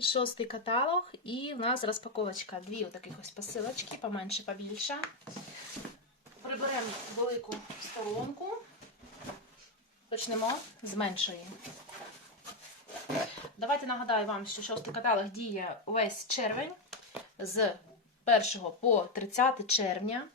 шостий каталог, і в нас розпаковочка. Дві отаких ось посилочки, поменше, побільше. Приберемо велику сторонку. Почнемо з меншої. Давайте нагадаю вам, що шостий каталог діє увесь червень з 1 по 30 червня.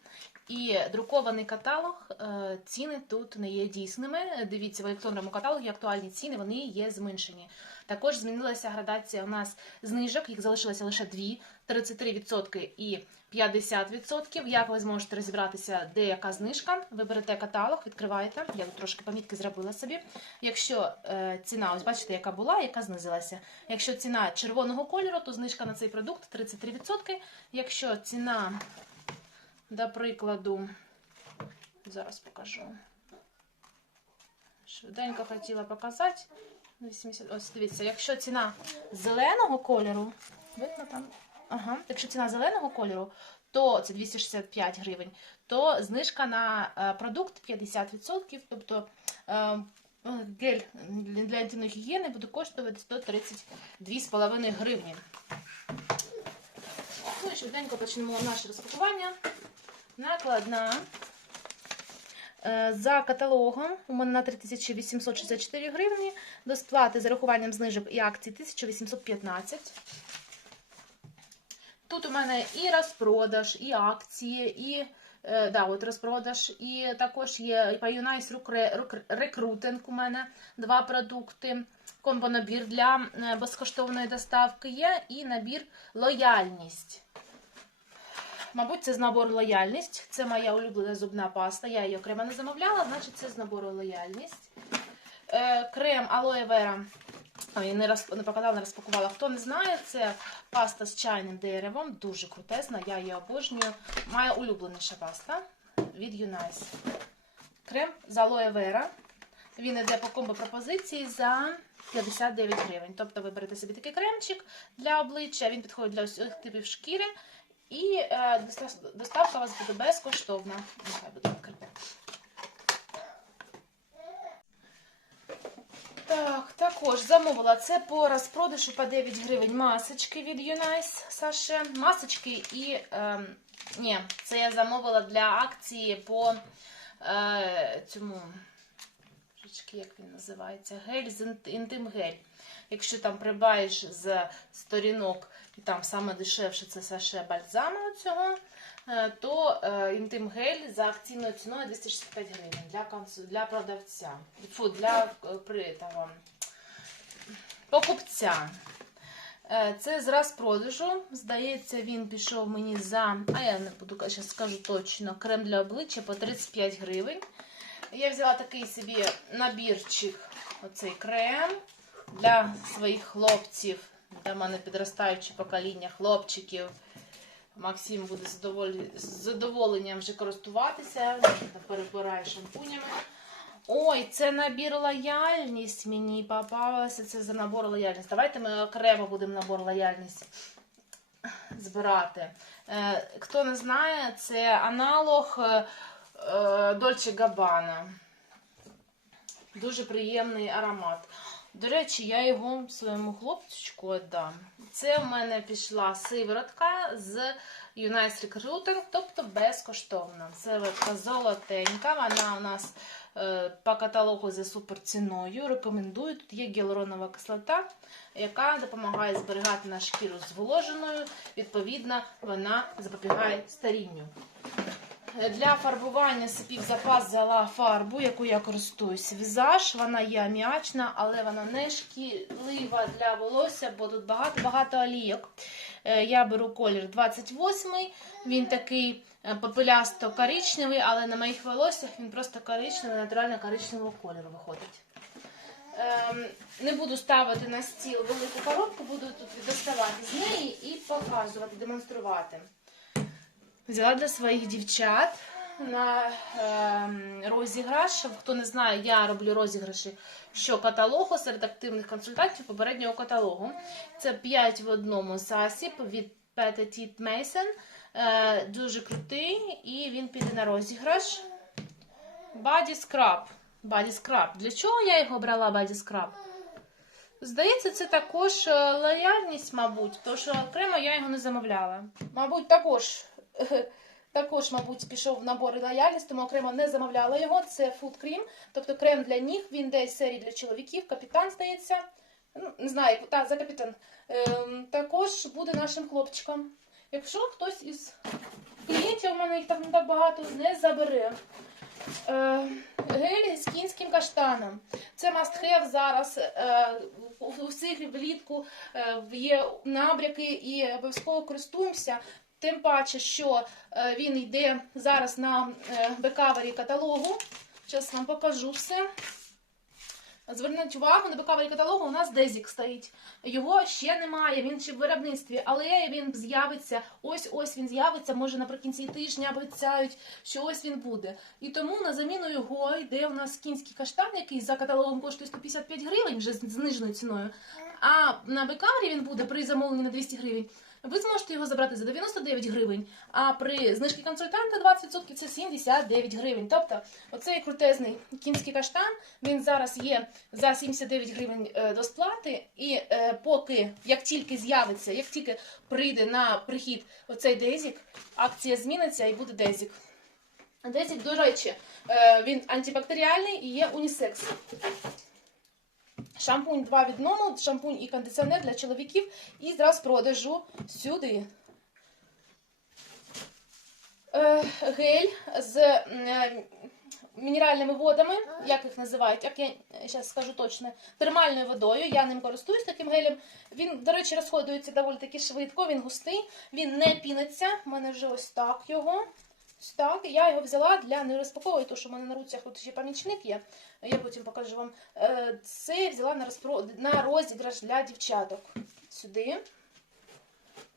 І друкований каталог, е, ціни тут не є дійсними. Дивіться, в електронному каталогі актуальні ціни, вони є зменшені. Також змінилася градація у нас знижок, їх залишилося лише дві: 33% і 50%. Як ви зможете розібратися, де яка знижка? Ви берете каталог, відкриваєте. Я тут трошки помітки зробила собі. Якщо е, ціна, ось бачите, яка була, яка знизилася. Якщо ціна червоного кольору, то знижка на цей продукт 33%. Якщо ціна, до прикладу, зараз покажу. Швиденько хотіла показати. 80, ось дивіться, якщо ціна зеленого кольору, видно там? Ага, якщо ціна зеленого кольору, то це 265 гривень, то знижка на е, продукт 50%, тобто е, гель для інтимної гігієни буде коштувати 132,5 гривні. Ну і швиденько почнемо наше розпакування. Накладна. Е, За каталогом у мене на 3864 гривні. До сплати з рахуванням знижок і акцій 1815. Тут у мене і розпродаж, і акції, і е, да, от розпродаж, і також є Payunice Recruiting у мене два продукти. Комбонабір для е, безкоштовної доставки є, і набір лояльність. Мабуть, це з набору лояльність. Це моя улюблена зубна паста. Я її окремо не замовляла, значить це з набору лояльність. Е, крем алоє вера. Ой, не, роз, не показала, не розпакувала. Хто не знає, це паста з чайним деревом. Дуже крутезна, я її обожнюю. Моя улюбленіша паста від Юнайс. Крем з алоє вера. Він йде по комбо пропозиції за 59 гривень. Тобто ви берете собі такий кремчик для обличчя, він підходить для усіх типів шкіри. І е, доставка у вас буде безкоштовна. Нехай буде відкрита. Так, також замовила це по розпродажу по 9 гривень масочки від Юнайс Саше. Масочки і. Е, ні, це я замовила для акції по е, цьому. Як він називається? Гель з інтим гель. Якщо там прибаєш з сторінок, і там саме дешевше це саше бальзаму цього, то е, інтим гель за акційною ціною 265 гривень для продавця. Фу, для е, там, покупця. Е, це з розпродажу. Здається, він пішов мені за, а я не буду зараз скажу точно, крем для обличчя по 35 гривень. Я взяла такий собі набірчик, оцей крем для своїх хлопців. Для мене підростаюче покоління хлопчиків. Максим буде з задоволенням вже користуватися. Перебирає шампунями. Ой, це набір лояльність мені попалося. Це за набор лояльність. Давайте ми окремо будемо набор лояльність збирати. Е, хто не знає, це аналог Дольче Габана. Дуже приємний аромат. До речі, я його своєму хлопчику віддам. Це в мене пішла сиворотка з Unice Recruiting, тобто безкоштовно. Сиворотка золотенька, вона у нас е, по каталогу за суперціною. Рекомендую. Тут є гіалуронова кислота, яка допомагає зберігати нашу шкіру зволоженою. Відповідно, вона запобігає старінню. Для фарбування собі запас взяла фарбу, яку я користуюсь. Візаж, вона є аміачна, але вона не шкідлива для волосся, бо тут багато-багато олійок. Е, я беру колір 28 він такий е, попелясто коричневий, але на моїх волоссях він просто коричневий, натурально коричневого кольору виходить. Ем, не буду ставити на стіл велику коробку, буду тут доставати з неї і показувати, демонструвати. Взяла для своїх дівчат на е, розіграш. Хто не знає, я роблю розіграші що каталогу серед активних консультантів попереднього каталогу. Це 5 в одному засіб від Petit Mason. Е, дуже крутий, і він піде на розіграш. Body Scrub. Body Scrub. Для чого я його брала Body Scrub? Здається, це також е, лояльність, мабуть, тому що окремо я його не замовляла. Мабуть, також, також, мабуть, пішов набор лояльність, тому окремо не замовляла його. Це фуд крім, тобто крем для ніг, він десь серії для чоловіків, капітан здається. Ну, не знаю, та, за капітан. Ем, також буде нашим хлопчиком. Якщо хтось із клієнтів, у мене їх так не так багато, не забере. Е, гель з кінським каштаном. Це must have зараз. Е, у всіх влітку е, є набряки і обов'язково користуємося. Тим паче, що е, він йде зараз на е, бекавері каталогу. Зараз вам покажу все. Зверніть увагу, на бекавері каталогу у нас Дезік стоїть. Його ще немає, він ще в виробництві, але він з'явиться. Ось ось він з'явиться. Може наприкінці тижня обіцяють, що ось він буде. І тому на заміну його йде у нас кінський каштан, який за каталогом коштує 155 гривень, вже з зниженою ціною. А на бекавері він буде при замовленні на 200 гривень. Ви зможете його забрати за 99 гривень, а при знижці консультанта 20% це 79 гривень. Тобто, оцей крутезний кінський каштан, він зараз є за 79 гривень е, до сплати. І е, поки, як тільки з'явиться, як тільки прийде на прихід оцей дезік, акція зміниться і буде дезік. Дезік, до речі, е, він антибактеріальний і є унісекс. Шампунь 2 від Ному, шампунь і кондиціонер для чоловіків і з продажу сюди. Е, гель з е, мінеральними водами, як їх називають, як я зараз скажу точно, термальною водою. Я ним користуюсь таким гелем. Він, до речі, розходується доволі таки швидко, він густий, він не піниться. У мене вже ось так його. Так. Я його взяла для не розпаковую, тому що в мене на руцях тут ще помічник є. Я потім покажу вам. Е, Це взяла на, розпро... на розіграш для дівчаток. Сюди.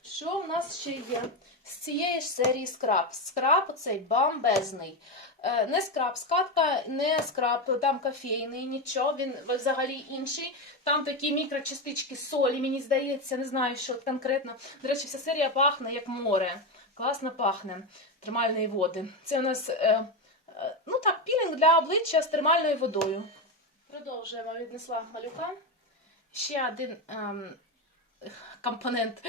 Що в нас ще є? З цієї ж серії скраб. Скраб оцей бомбезний. Е, Не скраб скатка, не скраб там кофейний, нічого, він взагалі інший. Там такі мікрочастички солі, мені здається, не знаю, що конкретно. До речі, вся серія пахне як море. Класно пахне термальної води. Це у нас, е, е, ну так, пілінг для обличчя з термальною водою. Продовжуємо, віднесла малюка. Ще один ем, компонент,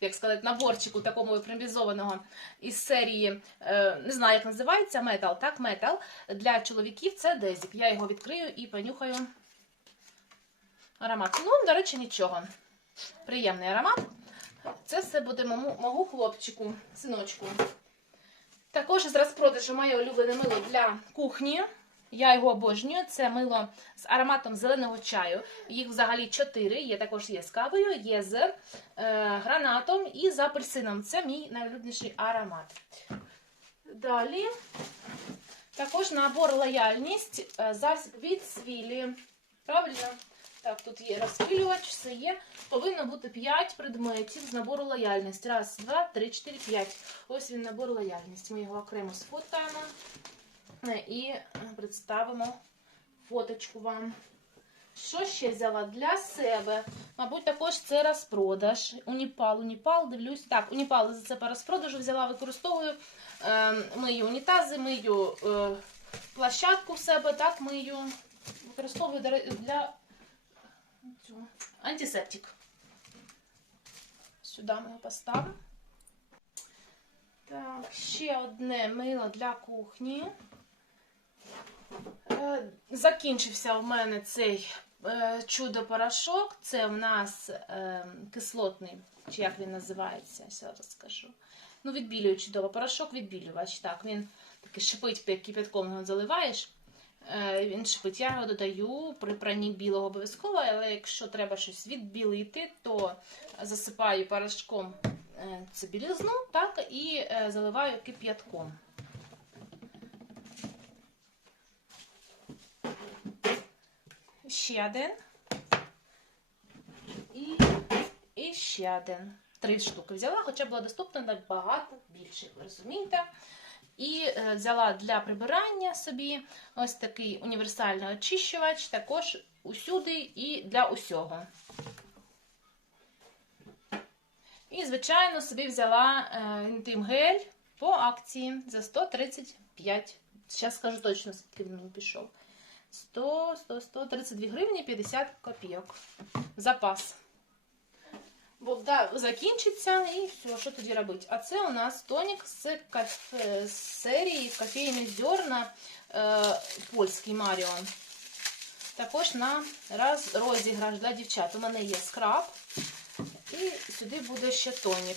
як сказати, наборчику такому премізованого із серії, е, не знаю, як називається, метал, так, метал. Для чоловіків це дезік. Я його відкрию і понюхаю аромат. Ну, до речі, нічого. Приємний аромат. Це все буде мого хлопчику, синочку. Також з розпродажу моє улюблене мило для кухні. Я його обожнюю. Це мило з ароматом зеленого чаю. Їх взагалі чотири. Є також є з кавою, є з е, гранатом і з апельсином. Це мій найулюбленіший аромат. Далі також набор лояльність е, від свілі. Правильно? Так, тут є розпилювач, все є. Повинно бути 5 предметів з набору лояльність. Раз, два, три, чотири, п'ять. Ось він набор лояльність. Ми його окремо сфоткаємо е, і е, представимо фоточку вам. Що ще взяла для себе? Мабуть, також це розпродаж. Уніпал, уніпал, дивлюсь. Так, уніпал за це по розпродажу взяла, використовую. Е, мию унітази, мию площадку в себе, так мию. Використовую для- для антисептик. Сюди ми його поставимо. Так, ще одне мило для кухні. Е, Закінчився в мене цей е, чудо-порошок. Це в нас е, кислотний, чи як він називається, зараз скажу. Ну, відбілює чудово. Порошок відбілювач. Так, він такий шипить, як кипятком його заливаєш. Е, Він шипить. Я його додаю при пранні білого обов'язково, але якщо треба щось відбілити, то засипаю порошком е, цю білизну, так, і е, заливаю кип'ятком. Ще один. І, і ще один. Три штуки взяла, хоча було доступно набагато більше, ви розумієте? І е, взяла для прибирання собі ось такий універсальний очищувач, також усюди і для усього. І, звичайно, собі взяла е, інтим гель по акції за 135. Зараз скажу точно, скільки він пішов. 100, 100, 100, 32 гривні 50 копійок. Запас. Бо закінчиться і все, що тоді робити. А це у нас тонік з, кафе, з серії кофейні зерна е, польський Маріон. Також на раз розіграш для дівчат. У мене є скраб. І сюди буде ще тонік.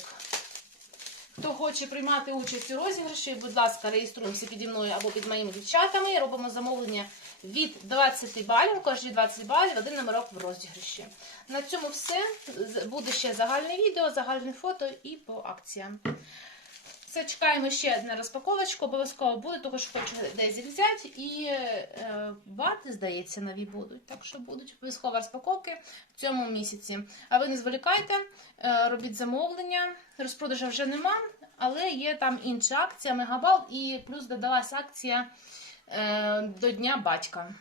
Хто хоче приймати участь у розіграші, будь ласка, реєструємося піді мною або під моїми дівчатами. Робимо замовлення від 20 балів, кожні 20 балів, один номерок в розіграші. На цьому все. Буде ще загальне відео, загальне фото і по акціям. Все, чекаємо ще одну розпаковочку. Обов'язково буде, тому що хочу десь їх взяти. І е, бати, здається, нові будуть. Так що будуть обов'язково розпаковки в цьому місяці. А ви не зволікайте, е, робіть замовлення. Розпродажу вже нема, але є там інша акція Мегабал і плюс додалась акція е, до Дня батька.